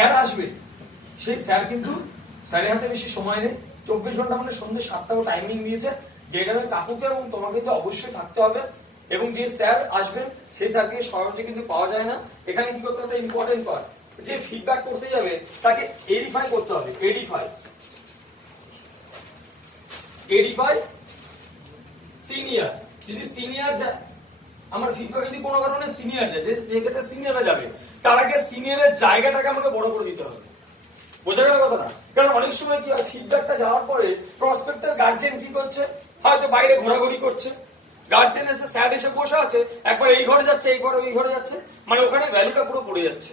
Sir আসবে, সেই sir কিন্তু স্যারের হাতে বেশি সময় নেই, 24 ঘন্টা মানে সন্ধ্যে 7টা টাইমিং দিয়েছে, যেটা কাকুকে এবং তোমাকে কিন্তু অবশ্যই থাকতে হবে। এবং যে স্যার আসবেন সেই স্যারকে সহজে কিন্তু পাওয়া যায় না। এখানে কি করতে হবে, ইম্পর্টেন্ট পার্ট, যে ফিডব্যাক করতে যাবে তাকে এডিফাই করতে হবে। এডিফাই সিনিয়র, যদি সিনিয়র যায়, আমার ফিডব্যাক যদি কোনো কারণে সিনিয়র যায়, যে ক্ষেত্রে সিনিয়ররা যাবে, তার আগে সিনিয়রের জায়গাটাকে আমাকে বড় করে দিতে হবে। বোঝা গেল কথাটা? কারণ অনেক সময় কি হয়, ফিডব্যাকটা যাওয়ার পরে প্রসপেক্টের গার্জিয়ান কি করছে, হয়তো বাইরে ঘোরাঘুরি করছে, গার্জিয়ান এসে স্যার এসে বসে আছে, একবার এই ঘরে যাচ্ছে, এইবার ওই ঘরে যাচ্ছে, মানে ওখানে ভ্যালুটা পুরো পড়ে যাচ্ছে।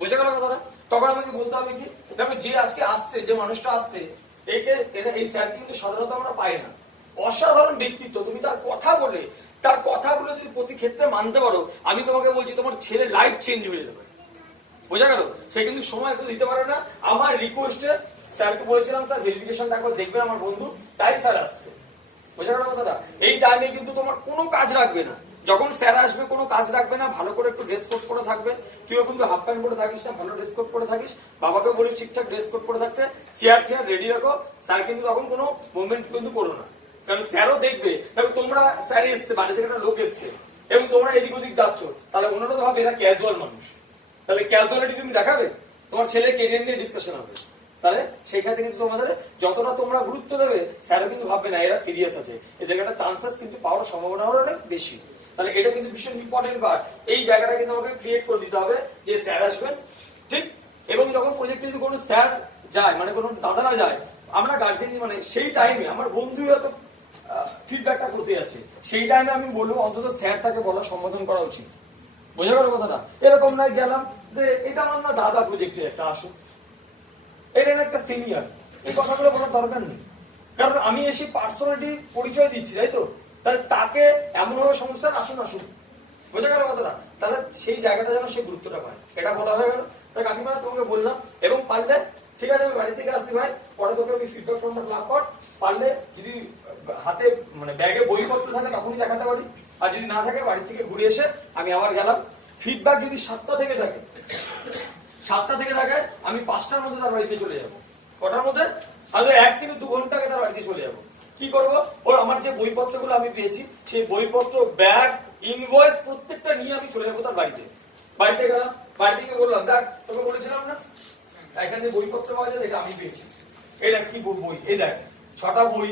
বোঝা গেল কথাটা? তখন আমাকে বলতে হবে কি, দেখো যে আজকে আসছে, যে মানুষটা আসছে, এই স্যার কিন্তু সাধারণত আমরা পাই না। অসাধারণ ব্যক্তিত্ব, তুমি তার কথা বলে, তার কথাগুলো যদি প্রতি ক্ষেত্রে মানতে পারো, আমি তোমাকে বলছি তোমার ছেলে লাইফ চেঞ্জ হয়ে যাবে। বোঝা গেল? সে কিন্তু সময় তো দিতে পারে না। আমার রিকোয়েস্টে স্যারকে বলেছিলাম, স্যার ভেরিফিকেশনটা একবার দেখবেন আমার বন্ধু, তাই স্যার আসছে। বোঝা গেল কথাটা? এই টাইমে কিন্তু তোমার কোনো কাজ রাখবে না, যখন স্যার আসবে কোনো কাজ রাখবে না, ভালো করে একটু ড্রেস কোড করে থাকবে। কেউ কিন্তু হাফ প্যান্ট পরে থাকিস না, ভালো ড্রেস কোড করে থাকিস। বাবাকেও বলি ঠিকঠাক ড্রেস কোড করে থাকতে, চেয়ার রেডি রাখো। স্যার কিন্তু তখন কোনো মুভমেন্ট কিন্তু করো না, কারণ স্যারও দেখবে, দেখো তোমরা স্যার এসছে, বাড়ি থেকে একটা লোক এসছে এবং তোমরা এদিক ওদিক যাচ্ছ, তাহলে ওনারা তো ভাবে এরা ক্যাজুয়াল মানুষ, তাহলে ক্যাজুয়ালিটি তুমি দেখাবে, তোমার ছেলের কেরিয়ার নিয়ে ডিসকাশন হবে, তাহলে সেখানে কিন্তু তোমাদের যতটা তোমরা গুরুত্ব দেবে, স্যারও কিন্তু ভাববে না এরা সিরিয়াস আছে, এদের একটা চান্সেস কিন্তু পাওয়ার সম্ভাবনা অনেক বেশি। তাহলে এটা কিন্তু ভীষণ ইম্পর্টেন্ট পার্ট। এই জায়গাটা কিন্তু আমাকে ক্রিয়েট করে দিতে হবে যে স্যার আসবেন, ঠিক। এবং যখন প্রজেক্টে যদি কোনো স্যার যায়, মানে কোনো দাদারা যায়, আমরা গার্জেন, মানে সেই টাইমে আমার বন্ধু হয়তো ফিডব্যাকটা করতে যাচ্ছে, সেই টাইমে আমি বলবো অন্তত স্যার তাকে বলা সম্বোধন করা উচিত। বোঝা গেল কথাটা? এরকম নয় গেলাম যে এটা আমার না দাদা প্রজেক্টের একটা আসুক, এটা একটা সিনিয়র, এই কথাগুলো বলার দরকার নেই। কারণ আমি এসে পার্সোনালিটি পরিচয় দিচ্ছি, তাই তো? তাহলে তাকে এমন ভাবে সমস্যা আসুন। বোঝা গেল কথাটা? তাহলে সেই জায়গাটা যেন সে গুরুত্বটা পায়, এটা বলা হয়ে গেল। তাই কাকিমা তোমাকে বললাম, এবং পারলে ঠিক আছে আমি বাড়ি থেকে আসছি ভাই, পরে তোকে আমি ফিডব্যাক ফর্মটা লাভ কর, পারলে যদি হাতে মানে ব্যাগে বইপত্র থাকে তখনই দেখাতে পারি, আর যদি না থাকে বাড়ি থেকে ঘুরে এসে আমি আবার গেলাম। ফিডব্যাক যদি 7টা থেকে থাকে, 7টা থেকে থাকে, আমি 5টার মধ্যে তার বাড়িতে চলে যাবো। কটার মধ্যে? তাহলে 1 থেকে 2 ঘন্টা আগে তার বাড়িতে চলে যাবো। কি করবো, ওর আমার যে বইপত্রগুলো আমি পেয়েছি, সেই বইপত্র, ব্যাগ, ইনভয়েস প্রত্যেকটা নিয়ে আমি চলে যাবো তার বাড়িতে। বাড়িতে গেলাম, বাড়ি থেকে বললাম, দেখ তোকে বলেছিলাম না এখানে যে বইপত্র পাওয়া যায়, এটা আমি পেয়েছি। এই দেখ কি বই, এই দেখ 6টা বই,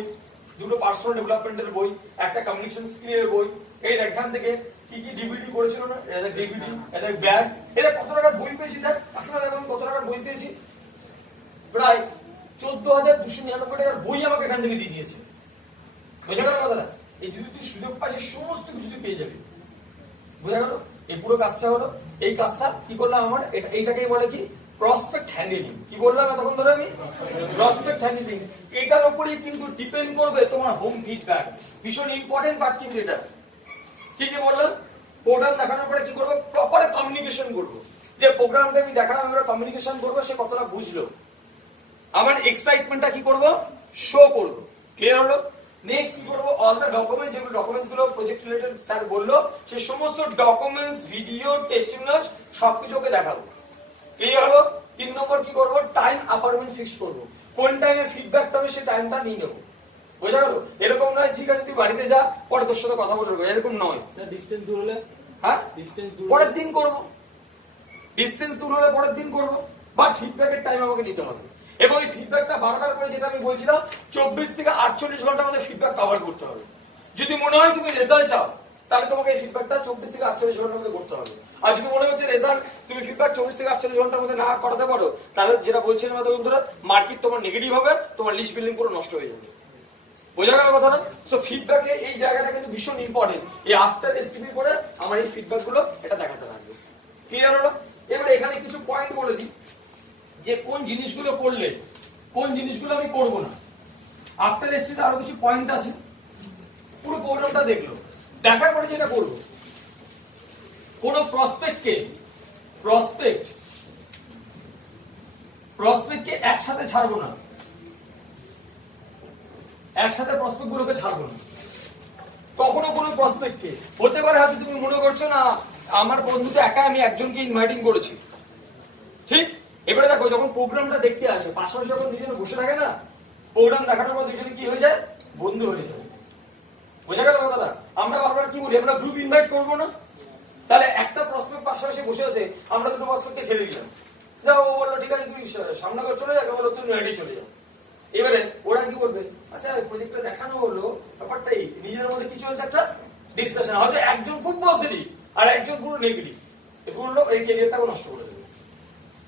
2টো পার্সোনাল ডেভেলপমেন্টের বই, একটা কমিউনিকেশন স্কিলের বই, এই দেখ এখান থেকে কি কি ডিভিডি করেছিল না, এটা ডিভিডি, এটা ব্যাগ, এটা কত টাকার বই পেয়েছি, দেখ আপনারা দেখুন কত টাকার বই পেয়েছি, প্রায় 14,299 টাকার বই আমাকে এখান থেকে দিয়ে দিয়েছে। বোঝা গেল কথাটা? এই যদি তুই সুযোগ পাই, সমস্ত কিছু তুই পেয়ে যাবি। বোঝা গেল? এই পুরো কাজটা হলো, এই কাজটা কি করলাম আমার, এইটাকেই বলে কি প্রসপেক্ট হ্যান্ডলিং। কি বললাম এতক্ষণ ধরে আমি? Prospect handling. এটার উপরেই কিন্তু ডিপেন্ড করবে তোমার হোম ফিডব্যাক। ভীষণ ইম্পর্টেন্ট পার্ট কিন্তু এটা। কি কি বললাম? পোর্টাল দেখানোর পরে কি করবো, প্রপার কমিউনিকেশন করবো। যে প্রোগ্রামটা আমি দেখালাম, আমরা কমিউনিকেশন করবো, সে কতটা বুঝলো, আমার এক্সাইটমেন্টটা কি করবো, শো করবো। ক্লিয়ার হলো? নেক্সট কি করবো, অল দ্য ডকুমেন্ট, যেগুলো ডকুমেন্টস গুলো প্রজেক্ট রিলেটেড স্যার বললো, সেই সমস্ত ডকুমেন্টস, ভিডিও, টেস্টিমোনিয়ালস সবকিছু ওকে দেখাবো। ক্লিয়ার হলো? 3 নম্বর কি করবো, টাইম অ্যাপয়েন্টমেন্ট ফিক্সড করবো। কোন টাইমে ফিডব্যাক হবে সেই টাইমটা নিয়ে নেবো। বোঝা গেল? এরকম নয় ঠিক আছে তুই বাড়িতে যা, পরে তোর সাথে কথা বলবো, এরকম নয়। ডিসটেন্স দূর হলে, হ্যাঁ পরের দিন করবো, ডিসটেন্স দূর হলে পরের দিন করবো, বাট ফিডব্যাকের টাইম আমাকে নিতে হবে। এবং এই ফিডব্যাকটা বারবার করে, যেটা আমি বলছিলাম, 24 থেকে 48 ঘন্টার মধ্যে ফিডব্যাক কভার করতে হবে। যদি মনে হয় তুমি রেজাল্ট চাও, তাহলে তোমাকে এই ফিডব্যাকটা 24 থেকে 48 ঘন্টার মধ্যে করতে হবে। আর যদি মনে হচ্ছে রেজাল্ট তুমি ফিডব্যাক 24 থেকে 48 ঘন্টার মধ্যে না করাতে পারো, তাহলে যেটা বলছিলাম বন্ধুরা, মার্কেট তোমার নেগেটিভ হবে, তোমার লিস্ট বিল্ডিং পুরো নষ্ট হয়ে যাবে। বোঝা গেল কথাটা? সো ফিডব্যাকে এই জায়গাটা কিন্তু ভীষণ ইম্পর্টেন্ট। এই আফটার এসটিপি করে আমার এই ফিডব্যাক গুলো এটা দেখাতে লাগবে। ক্লিয়ার হলো? এবারে এখানে কিছু পয়েন্ট বলে দিই, যে কোন জিনিসগুলো করলে, কোন জিনিসগুলো আমি করবো না। আফটার এসটিতে আরো কিছু পয়েন্ট আছে, পুরো প্রোগ্রামটা দেখলো, দেখার পরে যেটা করবো, কোন প্রসপেক্টকে একসাথে ছাড়বো না, একসাথে প্রসপেক্ট গুলোকে ছাড়বো না। কখনো কোনো প্রসপেক্টকে, হতে পারে হয়তো তুমি মনে করছো না আমার বন্ধু তো একা, আমি একজনকে ইনভাইটিং করেছি, ঠিক, এবারে দেখো যখন প্রোগ্রামটা দেখতে আসে পাশাপাশি যখন দুজনে বসে থাকে না, প্রোগ্রাম দেখানোর পর দুজনে কি হয়ে যায়, বন্ধু হয়ে যায়। বোঝা গেল কথাটা? আমরা বারবার কি বলি, আমরা গ্রুপ ইনভাইট করবো না? তাহলে একটা প্রসপেক্ট পাশাপাশি বসে আছে, আমরা দুটো প্রসপেক্টকে ছেড়ে দিলাম, যাও ও বললো ঠিক আছে তুই সামনে করে চলে যাবে, বললো তুই নয়ডায় চলে যাও। এবারে ওরা কি করবে, আচ্ছা প্রজেক্টটা দেখানো হলো, ব্যাপারটাই নিজেদের মধ্যে কি চলছে, একটা ডিসকাশন, হয়তো একজন খুব পজিটিভ আর একজন পুরো নেগেটিভ, পুরো এই ক্যারিয়ারটাকে নষ্ট করে দেবে।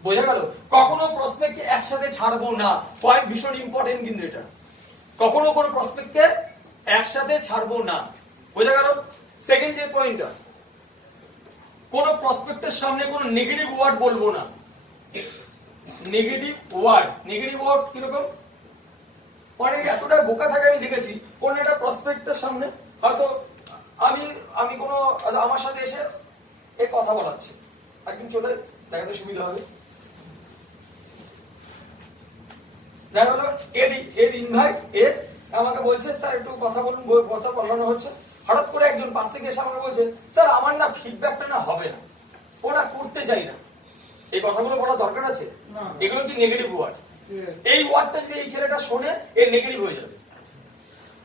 বোঝা গেল? কখনো প্রসপেক্টকে একসাথে ছাড়বো না, পয়েন্ট ভীষণ ইম্পর্টেন্ট কিন্তু এটা, কখনো কোনো প্রসপেক্টকে একসাথে ছাড়বো না। বোঝা গেল? সেকেন্ড যে পয়েন্টটা, কোন প্রসপেক্টের সামনে কোনো নেগেটিভ ওয়ার্ড বলবো না। নেগেটিভ ওয়ার্ড কিরকম, অনেকে এতটা বোকা থাকে আমি দেখেছি, কোন একটা প্রসপেক্টের সামনে হয়তো আমি কোনো আমার সাথে এসে এই কথা বলাচ্ছে, একদিন চলে দেখাতে সুবিধা হবে, দেখা হলো এর ইনভাইট এর আমাকে বলছে স্যার একটু কথা বলুন, কথা বলানো হচ্ছে, হঠাৎ করে একজন পাশ থেকে এসে আমাকে বলছে স্যার আমার না ফিডব্যাকটা না হবে না, ওরা করতে চাই না। এই কথাগুলো বলা দরকার আছে? এগুলো কি নেগেটিভ ওয়ার্ড? এই ওয়ার্ডটা যদি এই ছেলেটা শোনে এর নেগেটিভ হয়ে যাবে।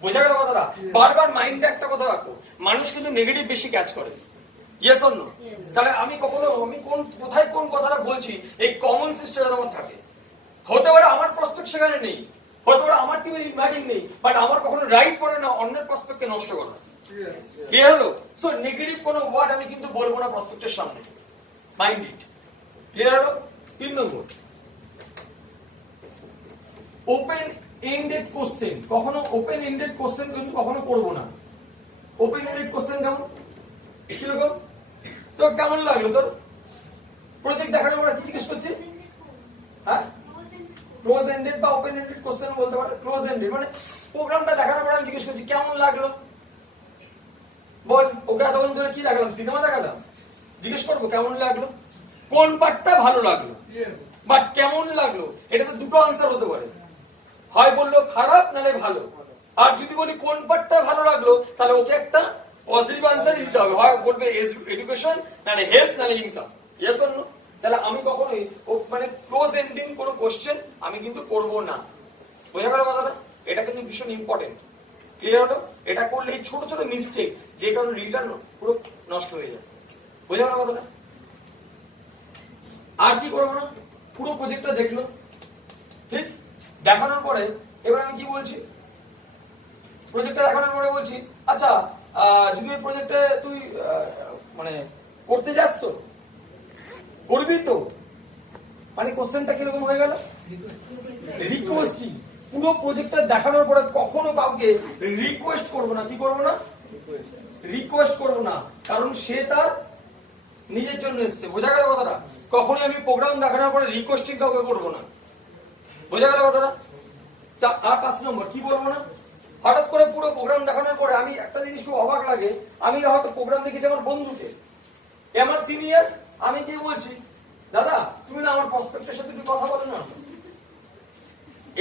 বোঝা গেল কথাটা? বারবার মাইন্ডে একটা কথা রাখো, মানুষ কিন্তু নেগেটিভ বেশি ক্যাচ করে। Yes or no? তাহলে আমি কোথায় কোন কথাটা বলছি, এই কমন সিস্টেম আমার থাকে। হতে পারে আমার প্রসপেক্ট সেখানে নেই, হতে পারে আমার টিমের ইনভাইটিং নেই, বাট আমার কখনো রাইট পড়ে না অন্যের প্রসপেক্টকে নষ্ট করা। ক্লিয়ার হলো? সো নেগেটিভ কোনো ওয়ার্ড আমি কিন্তু বলবো না প্রসপেক্টের সামনে, মাইন্ড ইট। ক্লিয়ার হলো? 3 নম্বর, ওপেন এন্ডেড কোশ্চেন, কখনো ওপেন এন্ডেড কোশ্চেন কিন্তু কখনো করবো না। ওপেন এন্ডেড কোশ্চেন কেমন, কিরকম, তো কেমন লাগলো তোর প্রজেক্ট দেখানোর পর কি জিজ্ঞেস করছি, হ্যাঁ ক্লোজ এন্ডেড বা ওপেন এন্ডেড কোশ্চেন বলতে পারে। ক্লোজ এন্ডেড মানে প্রোগ্রামটা দেখানোর পর আমি জিজ্ঞেস করছি কেমন লাগলো, বল ওকে এতক্ষণ ধরে কি দেখালাম, সিনেমা দেখালাম, জিজ্ঞেস করবো কেমন লাগলো, কোন পার্টটা ভালো লাগলো, বাট কেমন লাগলো, এটাতে দুটো আনসার হতে পারে, হয় বললো খারাপ নালে ভালো। আর যদি বলি কোন পার্টটা ভালো লাগলো, তাহলে ওকে একটা পজিটিভ আনসারই দিতে হবে, হয় বলবে এডুকেশন নালে হেলথ নালে ইনকাম। Yes or no? তাহলে আমি কখনোই মানে ক্লোজ এন্ডিং কোনো কোশ্চেন আমি কিন্তু করব না। বোঝা গেল কথাটা? এটা কিন্তু ভীষণ ইম্পর্টেন্ট। ক্লিয়ার হলো? এটা করলে এই ছোট ছোট মিস্টেক যে কারণে রিটার্ন পুরো নষ্ট হয়ে যায়। বোঝা গেল কথাটা? আর কি করবো না, পুরো প্রজেক্টটা দেখলো, ঠিক দেখানোর পরে এবার আমি কি বলছি, প্রজেক্টটা দেখানোর পরে বলছি আচ্ছা যদি এই প্রজেক্টে তুই মানে করতে যাস তো, করবি তো, মানে কোশ্চেনটা কিরকম হয়ে গেল, রিকোয়েস্টিং। পুরো প্রজেক্টটা দেখানোর পরে কখনো কাউকে রিকোয়েস্ট করবো না, কি করবো না, রিকোয়েস্ট করবো না, কারণ সে তার নিজের জন্য এসছে। বোঝা গেল কথাটা? কখনোই আমি প্রোগ্রাম দেখানোর পরে রিকোয়েস্টিং কাউকে করবো না। বোঝা গেল কথাটা? আর 5 নম্বর কি বলবো না, হঠাৎ করে পুরো প্রোগ্রাম দেখানোর পরে আমি একটা জিনিস খুব অবাক লাগে, আমি হয়তো প্রোগ্রাম দেখেছি আমার বন্ধুকে, আমার সিনিয়র, আমি গিয়ে বলছি দাদা তুমি না আমার প্রসপেক্টের সাথে একটু কথা বলো না।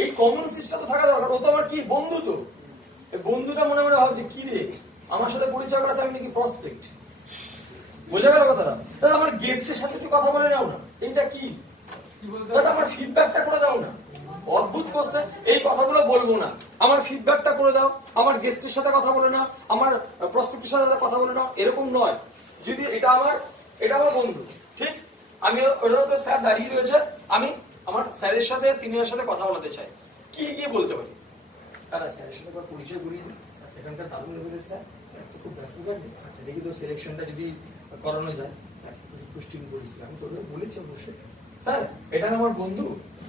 এই কমন সিস্টেম তো থাকা দরকার, ও তো আমার কি বন্ধু, তো বন্ধুটা মনে মনে ভাবছে কি রে আমার সাথে পরিচয় করাচ্ছে আমি নাকি প্রসপেক্ট। বোঝা গেল কথাটা? দাদা আমার গেস্টের সাথে একটু কথা বলে নাও না, এইটা কি দাদা আমার ফিডব্যাকটা করে দাও না। অদ্ভুত কোশ্চেন, এই কথাগুলো বলবো না, আমার ফিডব্যাকটা করে দাও, আমার গেস্টের সাথে কথা বলে না, আমার প্রসপেক্টের সাথে কথা বলে নাও, এরকম নয়। যদি এটা আমার বন্ধু, ঠিক আমি ওটা স্যার দাঁড়িয়ে রয়েছে, আমি আমার স্যারের সাথে সিনিয়রের সাথে কথা বলাতে চাই, কি গিয়ে বলতে পারি, দাদা স্যারের সাথে পরিচয় করিয়ে দিন, এখানকার দারুণ লেভেলের স্যার, তো খুব ব্যস্ত থাকবে, আচ্ছা দেখি তো সিলেকশনটা যদি করানো যায়, স্যার পোস্টিং করেছি, আমি তোকে বলেছি অবশ্যই স্যার এটা আমার বন্ধু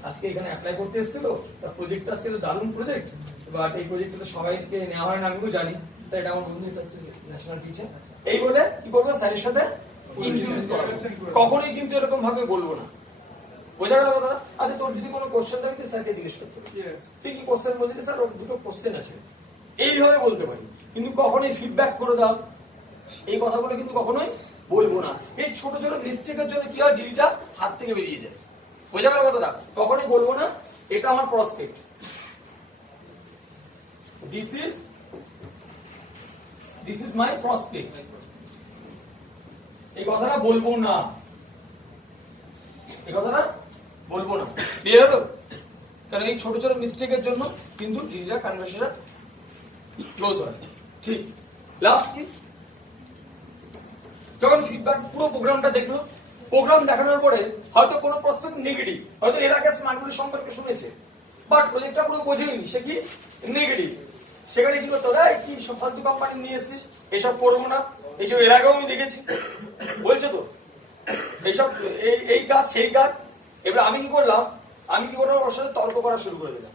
আজকে এখানে অ্যাপ্লাই করতে এসেছিল, তার প্রজেক্টটা আজকে তো দারুণ প্রজেক্ট, বাট এই প্রজেক্টে তো সবাইকে নেওয়া হয় না, আমিও জানি স্যার এটা আমার বন্ধু, এটা হচ্ছে ন্যাশনাল টিচার, এই বলে কি করবো স্যারের সাথে ইন্ট্রোডিউস করাবো, কখনোই কিন্তু এরকম ভাবে বলবো না। বোঝা গেল কথা? আচ্ছা তোর যদি কোনো কোশ্চেন থাকে স্যারকে জিজ্ঞেস করতে পারি, তুই কি কোশ্চেন বলছিস, স্যার ওর দুটো কোশ্চেন আছে, এইভাবে বলতে পারি, কিন্তু কখনোই ফিডব্যাক করে দাও এই কথাগুলো কিন্তু কখনোই বলবো না। এই ছোট ছোট মিস্টেকের জন্য কি হয়, ডিলটা হাত থেকে বেরিয়ে যায়। বোঝা গেল কথাটা? কখনোই বলবো না এটা আমার prospect, this is my prospect, এই কথাটা বলবো না, এই কথাটা বলবো না, ক্লিয়ার হলো? কারণ এই ছোট ছোট মিস্টেকের জন্য কিন্তু জিনিসটা কনভারসেশন ক্লোজ হয়। ঠিক, লাস্ট কি, যখন ফিডব্যাক পুরো প্রোগ্রামটা দেখলো, প্রোগ্রাম দেখানোর পরে হয়তো কোনো প্রসপেক্ট নেগেটিভ, হয়তো এর আগে স্মার্টফোনের সম্পর্কে শুনেছে, বাট প্রজেক্টটা পুরো বোঝেনি, সে কি নেগেটিভ। সেখানে কি করতে হবে, কি সব ফালতু কোম্পানি নিয়ে এসছিস, এসব করবো না, এইসব এর আগেও আমি দেখেছি বলছে তো, এইসব এই কাজ সেই কাজ। এবার আমি কি করলাম, ওর সাথে তর্ক করা শুরু করে দিলাম।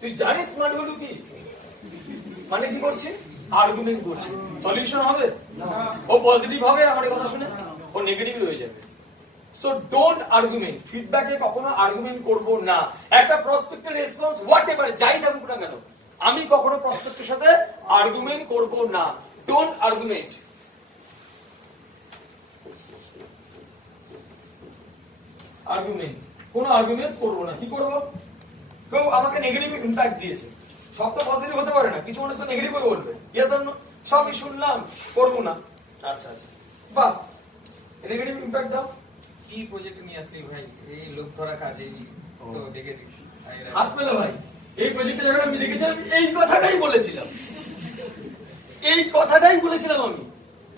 তুই জানিস স্মার্ট ভ্যালু কি মানে, কি করছে, আর্গুমেন্ট করছে। সলিউশন হবে ও পজিটিভ হবে আমার কথা শুনে, ও নেগেটিভ হয়ে যাবে। সো ডোন্ট আর্গুমেন্ট, ফিডব্যাকে কখনো আর্গুমেন্ট করব না। একটা প্রসপেক্টের রেসপন্স হোয়াট এভার যাই থাকুক না কেন, আমি কখনো প্রসপেক্টের সাথে আর্গুমেন্ট করব না। Don't argument. আর্গুমেন্টস, কোনো আর্গুমেন্টস করবো না। কি করবো, কেউ আমাকে নেগেটিভ ইম্প্যাক্ট দিয়েছে, সব তো পজিটিভ হতে পারে না, কিছু মানুষ তো নেগেটিভ বলবে, ইয়েস অর নো, সবই শুনলাম, করবো না। আচ্ছা আচ্ছা, বাহ, নেগেটিভ ইম্প্যাক্ট দাও। কি প্রজেক্ট নিয়ে আসলি ভাই, এই লোক ধরা কাজ, এই তো দেখেছি। হাত পেলো ভাই, এই প্রজেক্টে যখন আমি দেখেছিলাম এই কথাটাই বলেছিলাম, আমি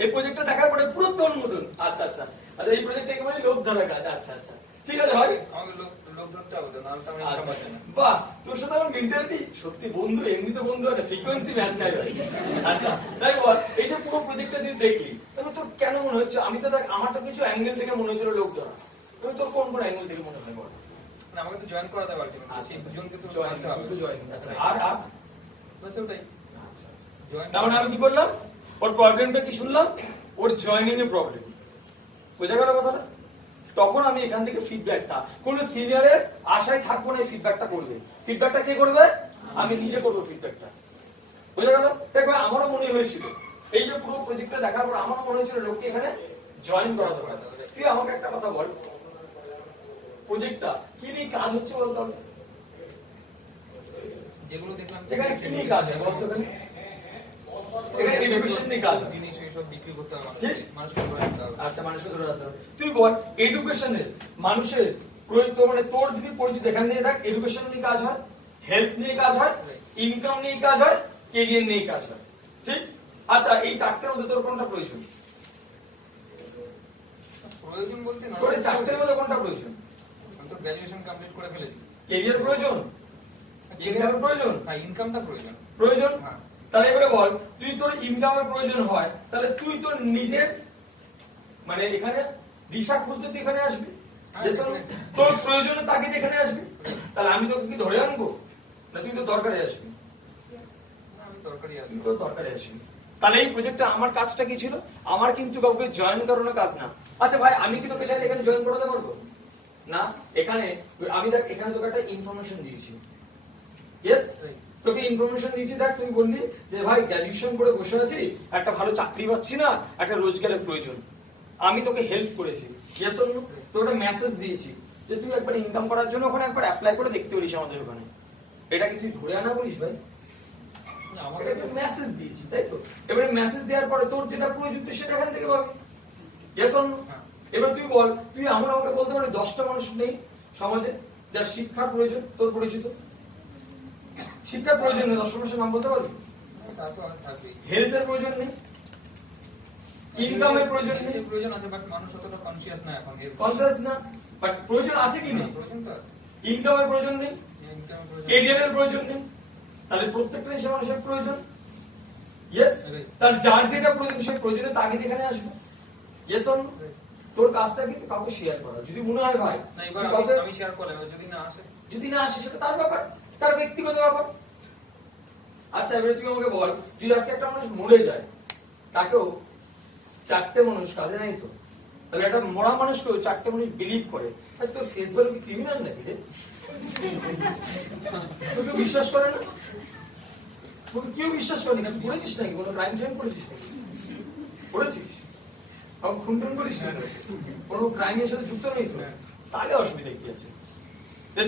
এই প্রজেক্টটা দেখার পরে পুরো তোর মতন। আচ্ছা আচ্ছা আচ্ছা, এই প্রজেক্টটা একেবারে লোক ধরা কাজ। আচ্ছা আচ্ছা, ঠিক আছে ভাই, আমাকে লোক ধরতে হবে না, আমি তো ইনকাম পাচ্ছি না। বাহ, তোর সাথে আমার মেন্টালিটি সত্যি বন্ধু, এমনিতে বন্ধু, একটা ফ্রিকোয়েন্সি ম্যাচ খাই ভাই। আচ্ছা, তাই বল, এই যে পুরো প্রজেক্টটা যদি দেখলি, তবে তোর কেন মনে হচ্ছে, আমি তো দেখ, আমার তো কিছু অ্যাঙ্গেল থেকে মনে হচ্ছিল লোক ধরা, তবে তোর কোন কোন অ্যাঙ্গেল থেকে মনে হয় বল? না, আমাকে তো জয়েন করাতে পারবি না, সেই দুজনকে তো জয়েন জানতে হবে। আচ্ছা, আর বাস ওটাই। আচ্ছা আচ্ছা, জয়েন তার মানে আমি কি করলাম, ওর প্রবলেমটা কি শুনলাম, ওর জয়েনিং এর প্রবলেম, বোঝা গেল কথাটা? তখন আমি এখান থেকে ফিডব্যাকটা, কোন সিনিয়রের আশায় থাকবো না, ফিডব্যাকটা করবে। ফিডব্যাকটা কে করবে, আমি নিজে করবো ফিডব্যাকটা, বোঝা গেল? দেখবে আমারও মনে হয়েছিল, এই যে পুরো প্রজেক্টটা দেখার পর আমারও মনে হয়েছিল লোককে এখানে জয়েন করা দরকার। তুই আমাকে একটা কথা বল, প্রজেক্টটা কি নিয়ে কাজ হচ্ছে বলতো, যেগুলো দেখলাম এখানে কি নিয়ে কাজ হয় বলতো? এখানে এডুকেশন নিয়ে কাজ হয়, জিনিস সব বিক্রি করতে হবে, ঠিক? মানুষকে ধরে রাখতে হবে। আচ্ছা, মানুষকে ধরে রাখতে হবে। তুই বল, এডুকেশনের মানুষের মানে তোর যদি পরিচিত, এখান থেকে দেখ, এডুকেশন নিয়ে কাজ হয়, হেলথ নিয়ে কাজ হয়, ইনকাম নিয়ে কাজ হয়, কেরিয়ার নিয়ে কাজ হয়, ঠিক? আচ্ছা, এই চারটের মধ্যে তোর কোনটা প্রয়োজন? প্রয়োজন বলতে না, তোর এই চারটের মধ্যে কোনটা প্রয়োজন? আমি তো গ্র্যাজুয়েশন কমপ্লিট করে ফেলেছি। কেরিয়ার প্রয়োজন, ইনকামের প্রয়োজন, হ্যাঁ, ইনকামটা প্রয়োজন। প্রয়োজন। হ্যাঁ। তাহলে এবারে বল, তুই তোর ইনকামের প্রয়োজন হয়, তাহলে তুই তোর নিজের মানে এখানে দিশা খুঁজতে তুই এখানে আসবি, তোর প্রয়োজনে তাকে যেখানে আসবি। তাহলে আমি তোকে কি ধরে আনবো, না তুই তো দরকারে আসবি? আমি দরকারি আছি। তুই তো দরকারে আসবি। তাহলে এই প্রজেক্টটা আমার কাজটা কি ছিল, আমার কিন্তু কাউকে জয়েন করানোর কাজ না। আচ্ছা ভাই, আমি কি তোকে চাইলে এখানে জয়েন করাতে পারবো না? এখানে আমি দেখ, এখানে তোকে একটা ইনফরমেশন দিয়েছি, ইয়েস, তোকে ইনফরমেশন দিয়েছি। দেখ, তুই বললি যে ভাই গ্র্যাজুয়েশন করে বসে আছি, একটা ভালো চাকরি পাচ্ছি না, একটা রোজগারের প্রয়োজন, আমি তোকে হেল্প করেছি, ইয়েস অর নো? তোকে একটা মেসেজ দিয়েছি যে তুই একবার ইনকাম করার জন্য ওখানে একবার অ্যাপ্লাই করে দেখতে পারিস আমাদের ওখানে। এটা কি তুই ধরে আনা বলিস ভাই? আমাকে একটা মেসেজ দিয়েছি, তাই তো? এবারে মেসেজ দেওয়ার পরে তোর যেটা প্রয়োজন তুই সেটা এখান থেকে পাবি, ইয়েস অর নো? এবার তুই বল, তুই আমাকে বলতে পারি 10টা মানুষ নেই সমাজে যার শিক্ষার প্রয়োজন, তোর পরিচিত শিক্ষার প্রয়োজন নেই, 10টা মানুষের নাম বলতে পারবি? হেলথের প্রয়োজন নেই, ইনকামের প্রয়োজন নেই, প্রয়োজন আছে, বাট মানুষ অতটা কনসিয়াস না এখন। কনসিয়াস না, বাট প্রয়োজন আছে কি নেই? প্রয়োজন তো আছে। ইনকামের প্রয়োজন নেই, ইনকাম প্রয়োজন। কেরিয়ারের প্রয়োজন নেই, তাহলে প্রত্যেকটা সে মানুষের প্রয়োজন, ইয়েস? তার যার যেটা প্রয়োজন সে প্রয়োজনের তাগিদ এখানে আসবে, ইয়েস অর নো? তোর কাজটা কিন্তু কাউকে শেয়ার করা, যদি মনে হয় ভাই না, এবার আমি শেয়ার করলাম, যদি না আসে সেটা তার ব্যাপার, তার ব্যক্তিগত ব্যাপার। আচ্ছা, এবারে তুই আমাকে বল, যদি আজকে একটা মানুষ মরে যায়, তাকেও 4টে মানুষ কাজে নাই তো, তাহলে একটা মরা মানুষকেও 4টে মানুষ বিলিভ করে, তোর ফেস ভ্যালু কি ক্রিমিনাল নাকি রে? তোকে বিশ্বাস করে না, তোকে কেউ বিশ্বাস করে না। তুই করেছিস নাকি কোনো ক্রাইম জয়েন করেছিস নাকি? করেছিস? খুন-টুন করিস না, কোনো ক্রাইমের সাথে যুক্ত নেই তো, তাহলে অসুবিধা কি আছে?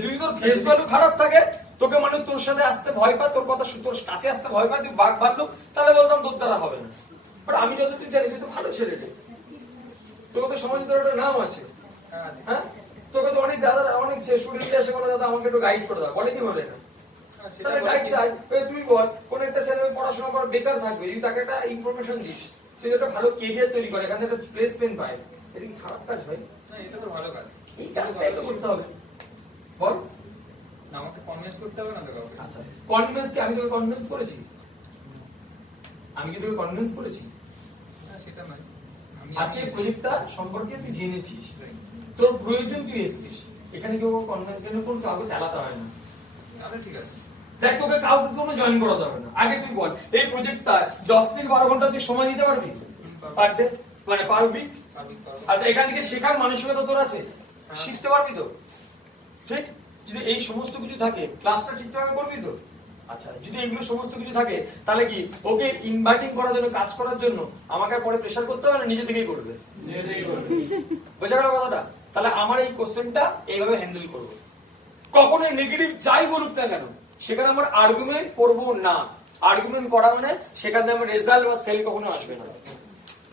যদি তোর ফেস ভ্যালু খারাপ থাকে, তোকে মানুষ তোর সাথে আসতে ভয় পায়, তোর কথা তোর কাছে আসতে ভয় পায়, তুই বাঘ ভাল্লুক, তাহলে বলতাম তোর দ্বারা হবে না। বাট আমি যতদিন জানি তুই তো ভালো ছেলে রে, তোর তো সমাজে তোর একটা নাম আছে, হ্যাঁ? তোকে তো অনেক দাদা অনেক স্টুডেন্ট এসে বলে দাদা আমাকে একটু গাইড করে দাও, বলে কি বলে না? তাহলে গাইড চাই, তুই বল কোন একটা ছেলে পড়াশোনা করে বেকার থাকবে, যদি তাকে একটা ইনফরমেশন দিস, সে একটা ভালো কেরিয়ার তৈরি করে, এখান থেকে একটা প্লেসমেন্ট পায়, এটা কি খারাপ কাজ ভাই? না, এটা তো ভালো কাজ। এই কাজটাই তো করতে হবে, বল। না, আমাকে কনভিন্স করতে হবে না তো কাউকে। আচ্ছা, কনভিন্স কি আমি তোকে কনভিন্স করেছি? আমি কি তোকে কনভিন্স করেছি? না, সেটা নয়। আজকে প্রজেক্টটা সম্পর্কে তুই জেনেছিস, তোর প্রয়োজন তুই এসেছিস, এখানে কেউ কনভিন্স কোন কাউকে চালাতে হয় না। আরে ঠিক আছে, দেখ তোকে কাউকে কোনো জয়েন করা যাবে না। আগে তুই বল এই প্রজেক্টটা 10 থেকে 12 ঘন্টা তুই সময় দিতে পারবি পার ডে, মানে পার উইক? আচ্ছা, এখান থেকে শেখার মানসিকতা তোর আছে, শিখতে পারবি তো? ঠিক, যদি এই সমস্ত কিছু থাকে ক্লাসটা ঠিকঠাক করবি তো? আচ্ছা, যদি এগুলো সমস্ত কিছু থাকে তাহলে কি ওকে ইনভাইটিং করার জন্য, কাজ করার জন্য আমাকে পরে প্রেসার করতে হবে না, নিজে থেকেই করবে? বোঝা গেল কথাটা? তাহলে আমার এই কোশ্চেনটা এইভাবে হ্যান্ডেল করবো, কখনোই নেগেটিভ যাই বলুক না কেন সেখানে আমার আর্গুমেন্ট করবো না। আর্গুমেন্ট করা মানে সেখানে আমার রেজাল্ট বা সেল কখনো আসবে না।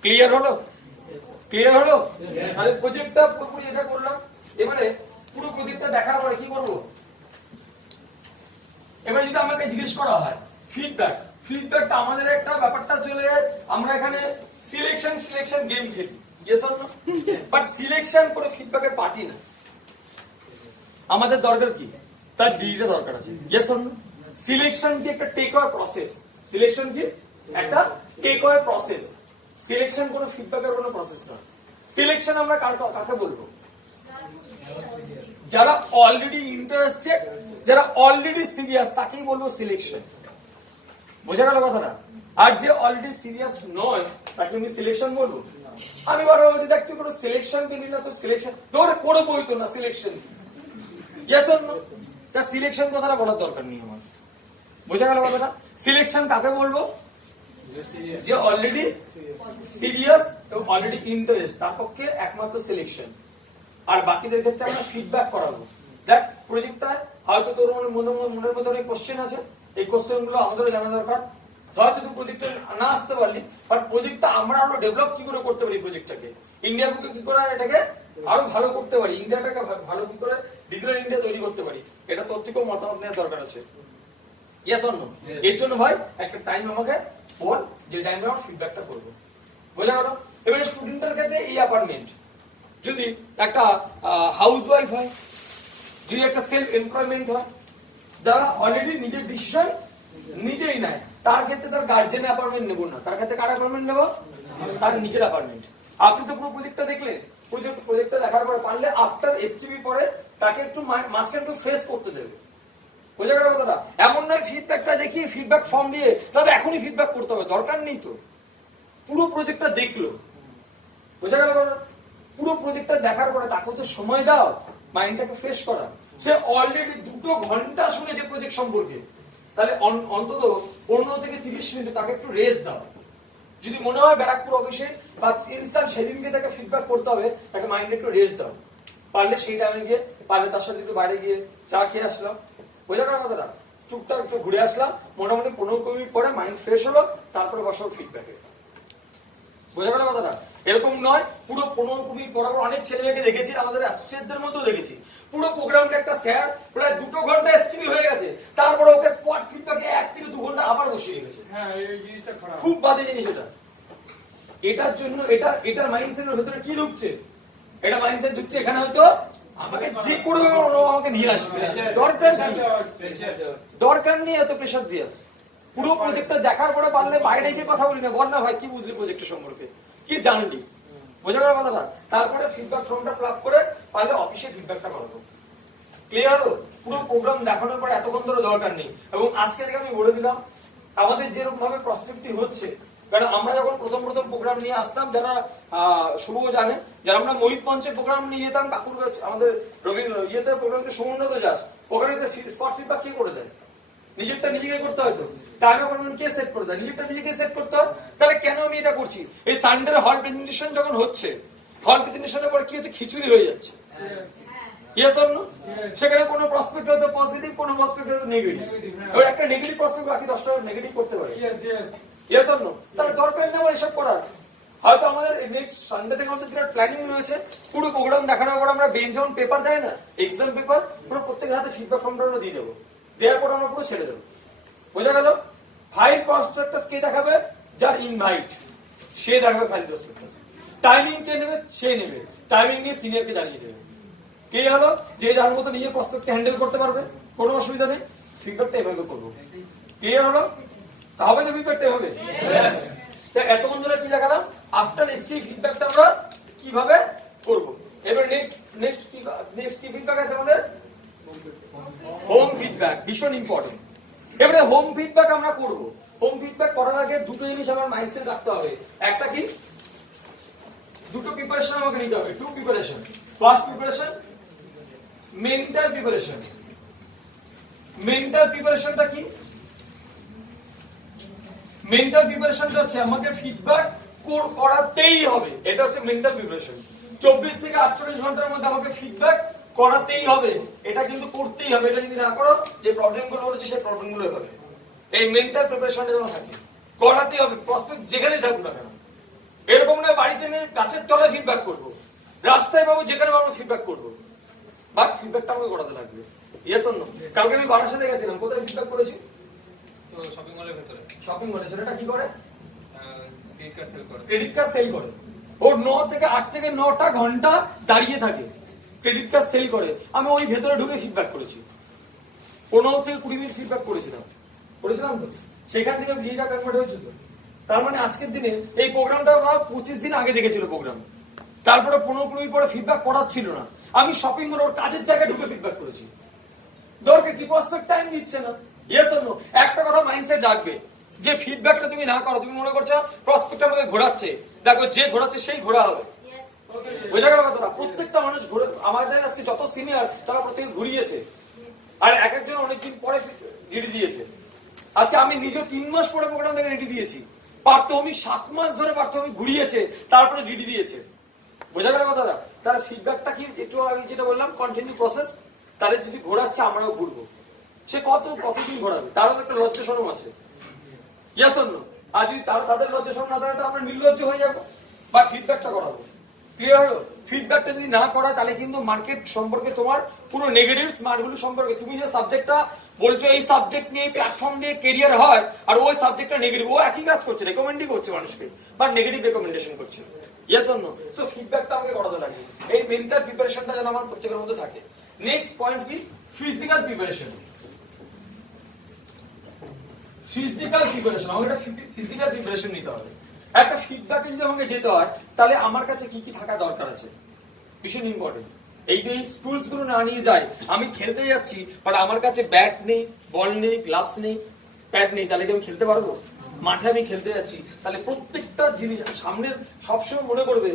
ক্লিয়ার হলো? ক্লিয়ার হলো? তাহলে প্রজেক্টটা পুরোপুরি এটা করলাম। এবারে পুরো প্রজেক্টটা দেখার পরে কি করবো? এবার যদি আমাকে জিজ্ঞেস করা হয় ফিডব্যাক, ফিডব্যাকটা আমাদের একটা ব্যাপারটা চলে যায়, আমরা এখানে সিলেকশন গেম খেলি, yes or no? But selection করে ফিডব্যাকের পার্টি না। আমাদের দরকার কি? তার ডিটা দরকার আছে, ইয়েস অর নো? সিলেকশন কি একটা টেক ওয়ে প্রসেস, সিলেকশন কি একটা টেক ওয়ে প্রসেস, সিলেকশন কোনো ফিডব্যাকের কোনো প্রসেস না। সিলেকশন আমরা কাকে বলবো? যারা অলরেডি ইন্টারেস্টেড, যারা অলরেডি সিরিয়াস, তাকেই বলবো সিলেকশন। বোঝা গেল কথাটা? আর যে অলরেডি সিরিয়াস নয় তাকে আমি সিলেকশন বলবো? আমি বড় বলছি দেখ তুই কোনো সিলেকশন পেলি না, তো সিলেকশন তোর করবোই তো না সিলেকশন, ইয়েস অর নো? তা সিলেকশন কথাটা বলার দরকার নেই আমার। বোঝা গেল কথাটা? সিলেকশন কাকে বলবো? যে অলরেডি সিরিয়াস এবং অলরেডি ইন্টারেস্ট, তার পক্ষে একমাত্র সিলেকশন। আর বাকিদের ক্ষেত্রে আমরা ফিডব্যাক করাবো। দেখ প্রজেক্টটা হয়তো তোর মনের মধ্যে অনেক কোশ্চেন আছে, এই কোশ্চেন গুলো আমাদেরও জানা দরকার। হয়তো তুই প্রজেক্টে না আসতে পারলি, বাট প্রজেক্টটা আমরা আরো ডেভেলপ কি করে করতে পারি, প্রজেক্টটাকে ইন্ডিয়ার বুকে কি করে এটাকে আরো ভালো করতে পারি, ইন্ডিয়াটাকে ভালো কি করে ডিজিটাল ইন্ডিয়া তৈরি করতে পারি, এটা তোর থেকেও মতামত নেওয়ার দরকার আছে। Yes or no? এর জন্য ভাই একটা টাইম আমাকে বল, যে টাইমে আমরা ফিডব্যাকটা করবো। বোঝা গেল? এবারে স্টুডেন্টের ক্ষেত্রে এই অ্যাপার্টমেন্ট, যদি একটা হাউস ওয়াইফ হয়, যদি একটা সেলফ এমপ্লয়মেন্ট হয়, যারা অলরেডি নিজের ডিসিশন নিজেই নেয়, তার ক্ষেত্রে তার গার্জেন অ্যাপার্টমেন্ট নেবো না, তার ক্ষেত্রে কার অ্যাপার্টমেন্ট নেবো? তার নিজের অ্যাপার্টমেন্ট। আপনি তো পুরো প্রজেক্টটা দেখলেন, প্রজেক্টটা দেখার পরে পারলে আফটার এসটিভি পরে তাকে একটু মাঝখানে একটু ফেস করতে দেবে। বোঝা গেল কথাটা? এমন নয় ফিডব্যাকটা দেখিয়ে ফিডব্যাক ফর্ম দিয়ে তবে এখনই ফিডব্যাক করতে হবে, দরকার নেই তো। পুরো প্রজেক্টটা দেখলো, বোঝা গেল কথাটা? পুরো প্রজেক্টটা দেখার পরে তাকে তো সময় দাও মাইন্ডটাকে ফ্রেশ করা। সে অলরেডি 2 ঘন্টা শুনেছে প্রজেক্ট সম্পর্কে, তাহলে অন্তত 15 থেকে 30 মিনিট তাকে একটু রেস্ট দাও। যদি মনে হয় ব্যারাকপুর অফিসে বা ইনস্ট্যান্ট সেদিনকে তাকে ফিডব্যাক করতে হবে, তাকে মাইন্ডে একটু রেস্ট দাও। পারলে সেই টাইমে গিয়ে, পারলে তার সাথে একটু বাইরে গিয়ে চা খেয়ে আসলাম, বোঝা গেল কথাটা? টুকটাক একটু ঘুরে আসলাম, মোটামুটি 15 মিনিট পরে মাইন্ড ফ্রেশ হলো, তারপরে বসাও ফিডব্যাকে। বোঝা গেল কথাটা? এরকম নয় পুরো 15 মিনিট পর অনেক ছেলে মেয়েকে দেখেছি, আমাদের অ্যাসোসিয়েটদের মধ্যেও দেখেছি, পুরো প্রোগ্রামটা একটা স্যার প্রায় 2 ঘন্টা এসটিভি হয়ে গেছে, তারপরে ওকে স্পট ফিডব্যাকে 1 থেকে 2 ঘন্টা আবার বসিয়ে রেখেছে। হ্যাঁ, এই জিনিসটা খারাপ, খুব বাজে জিনিস এটা। এটার জন্য এটার মাইন্ডসেটের ভেতরে কি ঢুকছে? এটা মাইন্ডসেট ঢুকছে এখানে হয়তো আমাকে যে করে আমাকে নিয়ে আসবে, দরকার কি? দরকার নেই এত প্রেশার দিয়ে। পুরো প্রজেক্টটা দেখার পরে পারলে বাইরে গিয়ে কথা বলি না, বল না ভাই কি বুঝলি প্রজেক্টের সম্পর্কে, কি জানলি, বোঝা গেল কথাটা? তারপরে ফিডব্যাক ফর্মটা ফিল আপ করে পারলে অফিসে ফিডব্যাকটা করবো। ক্লিয়ার হলো? পুরো প্রোগ্রাম দেখানোর পরে এতক্ষণ ধরে দরকার নেই। এবং আজকে থেকে আমি বলে দিলাম আমাদের যেরকম ভাবে প্রসপেক্টি হচ্ছে, কারণ আমরা যখন প্রথম প্রোগ্রাম নিয়ে আসতাম, যারা শুভ জানে, যারা আমরা মোহিত মঞ্চের প্রোগ্রাম নিয়ে যেতাম, কাকুর আমাদের রবীন্দ্র ইয়েতে প্রোগ্রাম সমুন্নত যাস, ওখানে স্পট ফিডব্যাক কে করে দেয়? নিজেরটা নিজেকে করতে হয়তো, তার কে সেট করে দেয়? নিজেরটা নিজেকে সেট করতে হয়। তাহলে কেন আমি এটা করছি? এই সানডে হল প্রেজেন্টেশন যখন হচ্ছে, হল প্রেজেন্টেশনের পরে কি হচ্ছে? খিচুড়ি হয়ে যাচ্ছে, ইয়েস অর নো? সেখানে কোনো প্রসপেক্ট হয়তো পজিটিভ, কোনো প্রসপেক্ট হয়তো নেগেটিভ। এবার একটা নেগেটিভ প্রসপেক্ট বাকি 10টা নেগেটিভ করতে পারে, ইয়েস অর নো? তাহলে দরকার নেই আমার এসব করার। হয়তো আমাদের নেক্সট সানডে থেকে আমাদের যেটা প্ল্যানিং রয়েছে, পুরো প্রোগ্রাম দেখানোর পর আমরা বেঞ্চ যেমন পেপার দেয় না, এক্সাম পেপার, পুরো প্রত্যেকের হাতে ফিডব্যাক ফর্মটা দিয়ে দেবো, দেওয়ার পর আমরা পুরো ছেড়ে দেবো। বোঝা গেল? ফাইল প্রসপেক্টাস কে দেখাবে? যার ইনভাইট, সে দেখাবে ফাইল প্রসপেক্টাস। টাইমিং কে নেবে? সে নেবে। টাইমিং নিয়ে সিনিয়রকে জানিয়ে দেবে। কে হলো? যে যার মতো নিজের প্রসপেক্টকে হ্যান্ডেল করতে পারবে, কোনো অসুবিধা নেই, ফিডব্যাকটা এভাবে করবো। কে হলো? তাহলে তো ফিডব্যাকটা এভাবে। এতক্ষণ ধরে কি দেখালাম? আফটার এসছি ফিডব্যাকটা আমরা কিভাবে করব। এবার নেক্সট কি ফিডব্যাক আছে আমাদের? হোম ফিডব্যাক, ভীষণ ইম্পর্টেন্ট। এবারে হোম ফিডব্যাক আমরা করব। হোম ফিডব্যাক করার আগে দুটো জিনিস আমার মাইন্ডসেট রাখতে হবে। একটা কি? দুটো প্রিপারেশন আমাকে নিতে হবে। Two preparation. First preparation mental preparation. Mental প্রিপারেশনটা কি? মেন্টাল প্রিপারেশনটা হচ্ছে আমাকে ফিডব্যাক করাতেই হবে। এটা হচ্ছে মেন্টাল প্রিপারেশন। 24 থেকে 48 ঘন্টার মধ্যে আমাকে ফিডব্যাক করাতেই হবে। এটা কিন্তু করতেই হবে। এটা যদি না করো, যে প্রবলেমগুলো হচ্ছে সেই প্রবলেমগুলো হবে। এই মেন্টাল প্রিপারেশনটা যেন থাকে, করাতেই হবে। প্রসপেক্ট যেখানেই থাকুক না কেন, এরকম না বাড়িতে নিয়ে গাছের তলায় ফিডব্যাক করবো, রাস্তায় পাবো, যেখানে পাবো ফিডব্যাক করবো, বাট ফিডব্যাকটা আমাকে করাতে লাগবে। Yes or no? কালকে আমি বারাসাতে গেছিলাম, কোথায় ফিডব্যাক করেছি? তো শপিং মলের ভেতরে। শপিং মলে। সেটা কি করে? ক্রেডিট কার্ড সেল করে। ক্রেডিট কার্ড সেল করে। ওর 8 থেকে 9টা ঘন্টা দাঁড়িয়ে থাকে, ক্রেডিট কার্ড সেল করে। আমি ওই ভেতরে ঢুকে ফিডব্যাক করেছি, 15 থেকে 20 মিনিট ফিডব্যাক করেছিলাম তো। সেখান থেকে বিয়েটা কনভার্ট হয়েছিল। তার মানে আজকের দিনে এই প্রোগ্রামটা 25 দিন আগে দেখেছিল প্রোগ্রাম, তারপরে 15-20 মিনিট পরে ফিডব্যাক করার ছিল না। আমি শপিং মল ওর কাজের জায়গায় ঢুকে ফিডব্যাক করেছি। দরকার কি? প্রসপেক্ট টাইম দিচ্ছে না। Yes or no? একটা কথা মাইন্ডসেট রাখবে, যে ফিডব্যাকটা তুমি না করো, তুমি মনে করছো প্রসপেক্ট আমাকে ঘোরাচ্ছে, দেখো যে ঘোরাচ্ছে সেই ঘোরা হবে। বোঝা গেল কথাটা? প্রত্যেকটা মানুষ ঘুরে, আমাদের আজকে যত সিনিয়র তারা প্রত্যেকে ঘুরিয়েছে, আর এক একজন অনেকদিন পরে রেডি দিয়েছে। আজকে আমি নিজে 3 মাস পরে প্রোগ্রাম থেকে রেডি দিয়েছি, পার্থভূমি 7 মাস ধরে পার্থভূমি ঘুরিয়েছে, তারপরে রেডি দিয়েছে। বোঝা গেল কথাটা? তার ফিডব্যাকটা কি? একটু আগে যেটা বললাম, কন্টিনিউ প্রসেস। তাহলে যদি ঘোরাচ্ছে, আমরাও ঘুরবো। সে কতদিন ঘোরাবে, তারও তো একটা লজ্জা শরম আছে। Yes or no? আর যদি তাদের লজ্জা শরম না থাকে, তাহলে আমরা নির্লজ্জ হয়ে যাবো, বা ফিডব্যাকটা করাবো। ক্লিয়ার হলো? ফিডব্যাকটা যদি না করা, তাহলে কিন্তু মার্কেট সম্পর্কে তোমার পুরো নেগেটিভ স্মার্টগুলো সম্পর্কে, তুমি যে সাবজেক্টটা বলছো এই সাবজেক্ট নিয়ে প্ল্যাটফর্ম দিয়ে কেরিয়ার হয়, আর ওই সাবজেক্টটা নেগেটিভ, ও একই কাজ করছে, রেকমেন্ডই করছে মানুষকে, বাট নেগেটিভ রেকমেন্ডেশন করছে। Yes or no? সো ফিডব্যাকটা আমাকে করাতে লাগবে। এই মেন্টাল প্রিপারেশনটা যেন আমার প্রত্যেকের মধ্যে থাকে। নেক্সট পয়েন্ট কি? Physical preparation. ফিজিক্যাল প্রিপারেশন, আমাকে একটা ফিজিক্যাল প্রিপারেশন নিতে হবে। একটা ফিডব্যাকে যদি আমাকে যেতে হয়, তাহলে আমার কাছে কি কি থাকা দরকার আছে, ভীষণ ইম্পর্টেন্ট। এই টুলস গুলো না নিয়ে যাই, আমি খেলতে যাচ্ছি, বাট আমার কাছে ব্যাট নেই, বল নেই, গ্লাভস নেই, প্যাড নেই, তাহলে কি আমি খেলতে পারবো? মাঠে আমি খেলতে যাচ্ছি, তাহলে প্রত্যেকটা জিনিস সামনের, সবসময় মনে করবে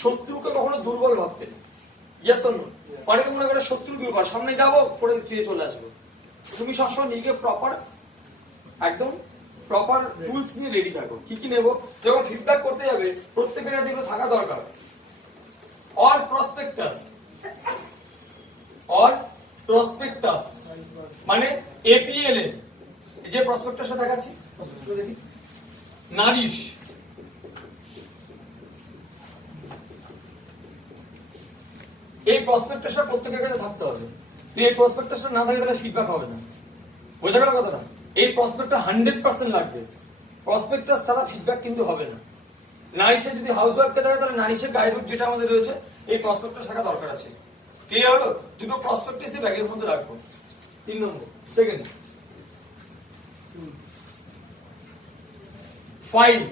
শত্রুকে কখনো দুর্বল ভাববে। Yes or no? অনেকে মনে করে শত্রু দুর্বল, সামনে যাবো, পরে ফিরে চলে আসবো। তুমি সবসময় নিজেকে একদম প্রপার টুলস নিয়ে রেডি থাকো। কি কি নেবো? যখন ফিডব্যাক করতে যাবে, প্রত্যেকের কাছে এগুলো থাকা দরকার। অল প্রসপেক্টাস মানে APLN, যে প্রসপেক্টাসটা দেখাচ্ছি, দেখি, নারিশ, এই প্রসপেক্টাসটা প্রত্যেকের কাছে থাকতে হবে। এই প্রসপেক্টাসটা না থাকে, তাহলে ফিডব্যাক হবে না। বোঝা গেল কথাটা? এই প্রসপেক্টটা 100% লাগবে। প্রসপেক্টাস ছাড়া ফিডব্যাক কিন্তু হবে না। নারিশে যদি হাউস ওয়াইফকে থাকে, তাহলে নারিশের গাইডবুক যেটা আমাদের রয়েছে, এই প্রসপেক্টাস থাকা দরকার আছে। ক্লিয়ার হলো? দুটো প্রসপেক্টাসই ব্যাগের মধ্যে রাখবো। 3 নম্বর। Second, file.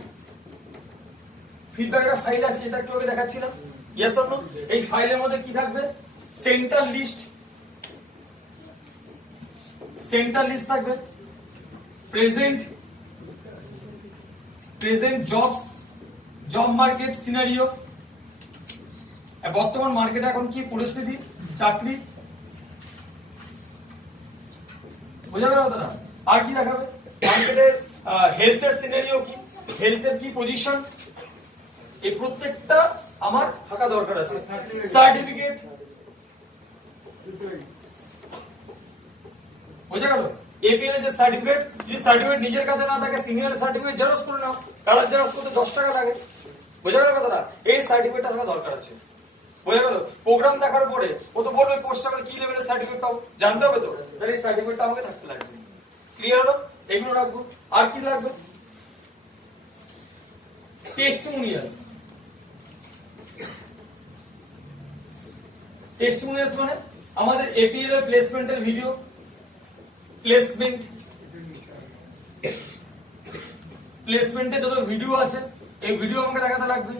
ফিডব্যাকের ফাইল আছে, যেটা একটু আগে দেখাচ্ছিলাম। Yes or no? এই ফাইলের মধ্যে কি থাকবে? সেন্টার লিস্ট থাকবে, প্রেজেন্ট জব মার্কেট সিনারিও, বর্তমান মার্কেটে এখন কি পরিস্থিতি, চাকরি। বোঝা গেল কথা? আর কি দেখাবে? মার্কেটের হেলথের সিনারিও কি, হেলথের কি পজিশন, এই প্রত্যেকটা আমার থাকা দরকার আছে। সার্টিফিকেট। বোঝা গেল? APL যে সার্টিফিকেট, যদি সার্টিফিকেট নিজের কাছে না থাকে, সিনিয়র সার্টিফিকেট জেরক্স করে নাও। কালার জেরক্স করতে 10 টাকা লাগে। বোঝা গেল কথাটা? এই সার্টিফিকেটটা থাকা দরকার আছে। বোঝা গেল? প্রোগ্রাম দেখার পরে ও তো বলবে পোস্ট আমরা কি লেভেলের সার্টিফিকেট পাবো, জানতে হবে তো, তাহলে এই সার্টিফিকেটটা আমাকে থাকতে লাগবে। ক্লিয়ার হলো? এগুলো রাখবো। আর কি লাগবে? টেস্টিমোনিয়ালস। টেস্টিমোনিয়ালস মানে আমাদের এপিএল এর প্লেসমেন্টের ভিডিও, প্লেসমেন্টে যত ভিডিও আছে এই ভিডিও আমাকে দেখাতে লাগবে।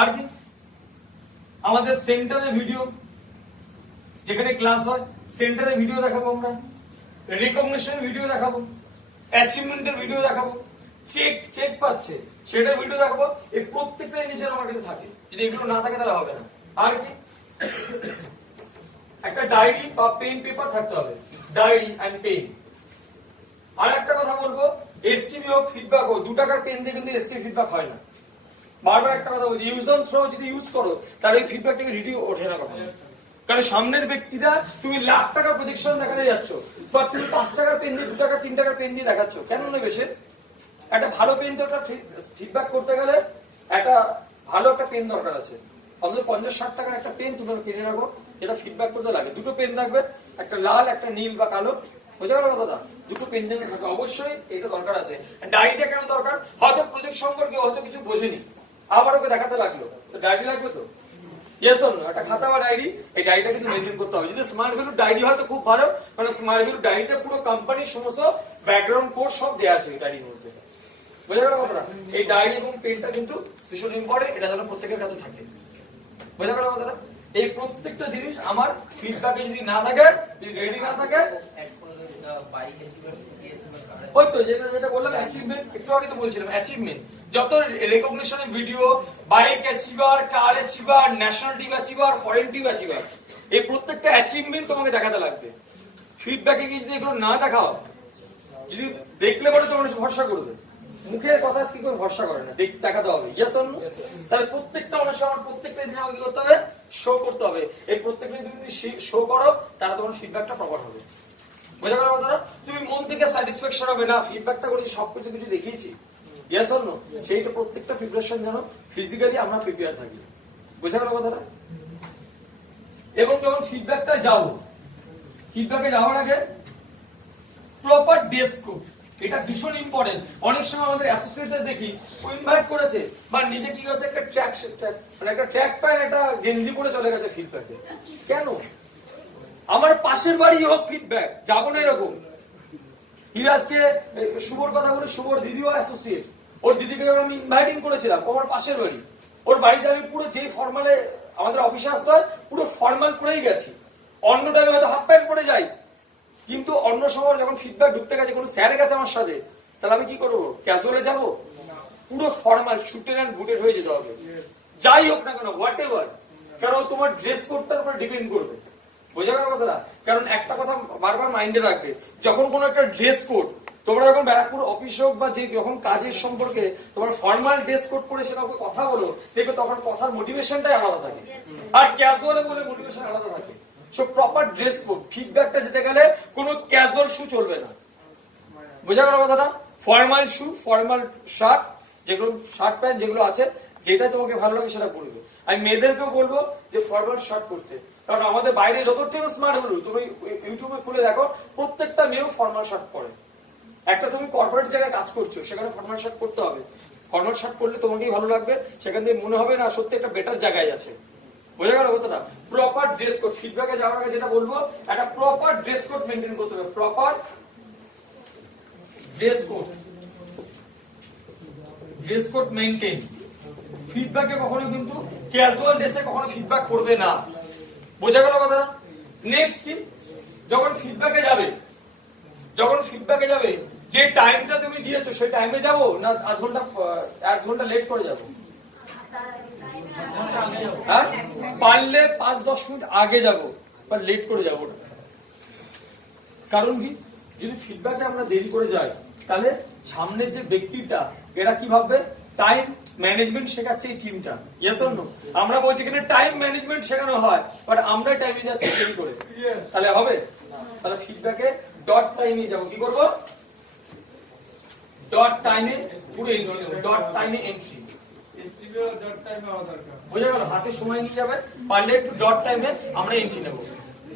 আর কি? আমাদের সেন্টারের ভিডিও, যেখানে ক্লাস হয় সেন্টারের ভিডিও দেখাবো আমরা, রিকগনিশন ভিডিও দেখাবো, অ্যাচিভমেন্টের ভিডিও দেখাবো, চেক পাচ্ছে সেটার ভিডিও দেখাবো। এই প্রত্যেকটা জিনিস আমার কাছে থাকে, যদি এগুলো না থাকে তাহলে হবে না। আর কি? একটা ডায়েরি বা পেন পেপার থাকতে হবে, ডায়েরি এন্ড পেন। আর একটা কথা বলবো, এসটিভি হোক ফিডব্যাক হোক, 2 টাকার পেন দিয়ে কিন্তু এসটিভি ফিডব্যাক হয় না। বারবার একটা কথা বলছি, ইউজ অন থ্রো যদি ইউজ করো তাহলে এই ফিডব্যাক থেকে রিডিউ ওঠে না কখনো। কারণ সামনের ব্যক্তিরা তুমি লাখ টাকার প্রজেকশন দেখাতে যাচ্ছ, বা তুমি 5 টাকার পেন দিয়ে 2 টাকা 3 টাকার পেন দিয়ে দেখাচ্ছ, কেন নেবে সে? একটা ভালো পেন তো একটা ফিডব্যাক করতে গেলে একটা ভালো একটা পেন দরকার আছে। অন্তত 50-60 টাকার একটা পেন তুমি কিনে রাখো, যেটা ফিডব্যাক করতে লাগে। 2টো পেন রাখবে, একটা লাল একটা নীল বা কালো। বোঝা গেল কথাটা? 2টো পেন যেন থাকে অবশ্যই, এটা দরকার আছে। ডায়েরিটা কেন দরকার? হয়তো প্রজেক্ট সম্পর্কে হয়তো কিছু বোঝেনি, আবার ওকে দেখাতে লাগলো, তো ডায়েরি লাগবে তো। Yes or no? একটা খাতা বা ডায়েরি, এই ডায়েরিটা কিন্তু মেনটেন করতে হবে। যদি স্মার্ট ভ্যালু ডায়েরি হয় তো খুব ভালো, কারণ স্মার্ট ভ্যালু ডায়েরিতে পুরো কোম্পানির সমস্ত ব্যাকগ্রাউন্ড কোর্স সব দেওয়া আছে এই ডায়েরির মধ্যে। বোঝা গেল কথাটা? এই ডায়েরি এবং পেনটা কিন্তু ভীষণ ইম্পর্টেন্ট, এটা যেন প্রত্যেকের কাছে থাকে। বোঝা গেল কথাটা? এই প্রত্যেকটা জিনিস আমার ফিডব্যাকে যদি না থাকে, যদি রেডি না থাকে, ওই তো যেটা বললাম অ্যাচিভমেন্ট, একটু আগে তো বলছিলাম অ্যাচিভমেন্ট, যত রেকগনিশনের video, bike achiever, car achiever, national team achiever, foreign team achiever, এই প্রত্যেকটা অ্যাচিভমেন্ট তোমাকে দেখাতে লাগবে। ফিডব্যাকে কি যদি এগুলো না দেখাও, যদি দেখলে পরে তো মানুষ ভরসা করবে, মুখের কথা কি করে ভরসা করে না, দেখাতে হবে। Yes or no? তাহলে প্রত্যেকটা মানুষের আমার প্রত্যেকটা জিনিস আমাকে কি করতে হবে? শো করতে হবে। এই প্রত্যেকটা যদি তুমি শো করো তাহলে তোমার ফিডব্যাকটা প্রপার হবে। বোঝা গেল কথাটা? তুমি মন থেকে স্যাটিসফ্যাকশন হবে না, ফিডব্যাকটা করেছি সবকিছু কিছু দেখিয়েছি, ইয়েস অর নো, সেইটা প্রত্যেকটা প্রিপারেশন যেন ফিজিক্যালি আমরা প্রিপেয়ার থাকি। বোঝা গেল কথাটা? এবং যখন ফিডব্যাকটা যাও, ফিডব্যাকে যাওয়ার আগে প্রপার ডেস্ক কোড, এটা ভীষণ ইম্পর্টেন্ট। অনেক সময় আমাদের অ্যাসোসিয়েটদের দেখি ও ইনভাইট করেছে বা নিজে কি হচ্ছে একটা ট্র্যাক প্যান্ট একটা গেঞ্জি পরে চলে গেছে ফিডব্যাকে। কেন? আমার পাশের বাড়ি হোক ফিডব্যাক, যাবো না এরকম। আজকে শুভর কথা বলে, শুভর দিদিও অ্যাসোসিয়েট, ওর দিদিকে যখন আমি ইনভাইটিং করেছিলাম, আমার পাশের বাড়ি, ওর বাড়িতে আমি পুরো যেই ফর্মালে আমাদের অফিসে আসতে হয় পুরো ফর্মাল করেই গেছি। অন্য টাইমে হয়তো হাফ প্যান্ট পরে যাই, কিন্তু অন্য সময় যখন ফিডব্যাক ঢুকতে গেছে, কোনো স্যার গেছে আমার সাথে, তাহলে আমি কি করবো? ক্যাজুয়ালে যাবো? পুরো ফর্মাল শুটেড অ্যান্ড বুটেড হয়ে যেতে হবে, যাই হোক না কেন, হোয়াট এভার। কারণ তোমার ড্রেস কোডটার উপর ডিপেন্ড করবে। বোঝা গেল কথাটা? কারণ একটা কথা বারবার মাইন্ডে রাখবে, যখন কোনো একটা ড্রেস কোড তোমরা যখন ব্যারাকপুর অফিস হোক বা যে যখন কাজের সম্পর্কে তোমার ফর্মাল ড্রেস কোড পরে সেটা কথা বলো, দেখবে তখন কথার মোটিভেশনটাই আলাদা থাকে, আর ক্যাজুয়ালে বলে মোটিভেশন আলাদা থাকে। সো প্রপার ড্রেস কোড, ফিডব্যাকটা যেতে গেলে কোনো ক্যাজুয়াল শু চলবে না। বোঝা গেল কথাটা? ফর্মাল শু, ফর্মাল শার্ট, যেগুলো শার্ট প্যান্ট যেগুলো আছে, যেটা তোমাকে ভালো লাগে সেটা পরবে। আমি মেয়েদেরকেও বলবো যে ফর্মাল শার্ট পরতে, কারণ আমাদের বাইরে যতটাই স্মার্ট হলো, তুমি ইউটিউবে খুলে দেখো প্রত্যেকটা মেয়েও ফর্মাল শার্ট পরে। একটা তুমি কর্পোরেট জায়গায় কাজ করছো, সেখানে ফর্মাল শার্ট করতে হবে। ফর্মাল শার্ট করলে তোমাকেই ভালো লাগবে, সেখান থেকে মনে হবে না সত্যি একটা বেটার জায়গায় আছে। বোঝা গেল কথাটা? প্রপার ড্রেস কোড, ফিডব্যাকে যাওয়ার আগে যেটা বলবো, একটা প্রপার ড্রেস কোড মেনটেন করতে হবে। Proper dress code, dress code maintain. ফিডব্যাকে কখনো কিন্তু ক্যাজুয়াল ড্রেসে কখনো ফিডব্যাক করবে না। বোঝা গেল কথা? নেক্সট কি, যখন ফিডব্যাকে যাবে, যে টাইমটা তুমি দিয়েছো সেই টাইমে যাবো না 1 ঘন্টা লেট করে যাবো? হ্যাঁ, পারলে 5-10 মিনিট আগে যাবো, বা লেট করে যাবো না। কারণ কি, যদি ফিডব্যাকে আমরা দেরি করে যাই তাহলে সামনের যে ব্যক্তিটা এরা কি ভাববে? টাইম ম্যানেজমেন্ট শেখাচ্ছে এই টিমটা। Yes or no? আমরা বলছি এখানে টাইম ম্যানেজমেন্ট শেখানো হয়, বাট আমরা টাইমে যাচ্ছি দেরি করে, তাহলে হবে? তাহলে ফিডব্যাকে ডট টাইমে যাবো। কি করবো? ডট টাইমে পুরো ডট টাইমে এন্ট্রি। বোঝা গেল? হাতে সময় নিয়ে যাবে, পারলে একটু ডট টাইমে আমরা এন্ট্রি নেবো।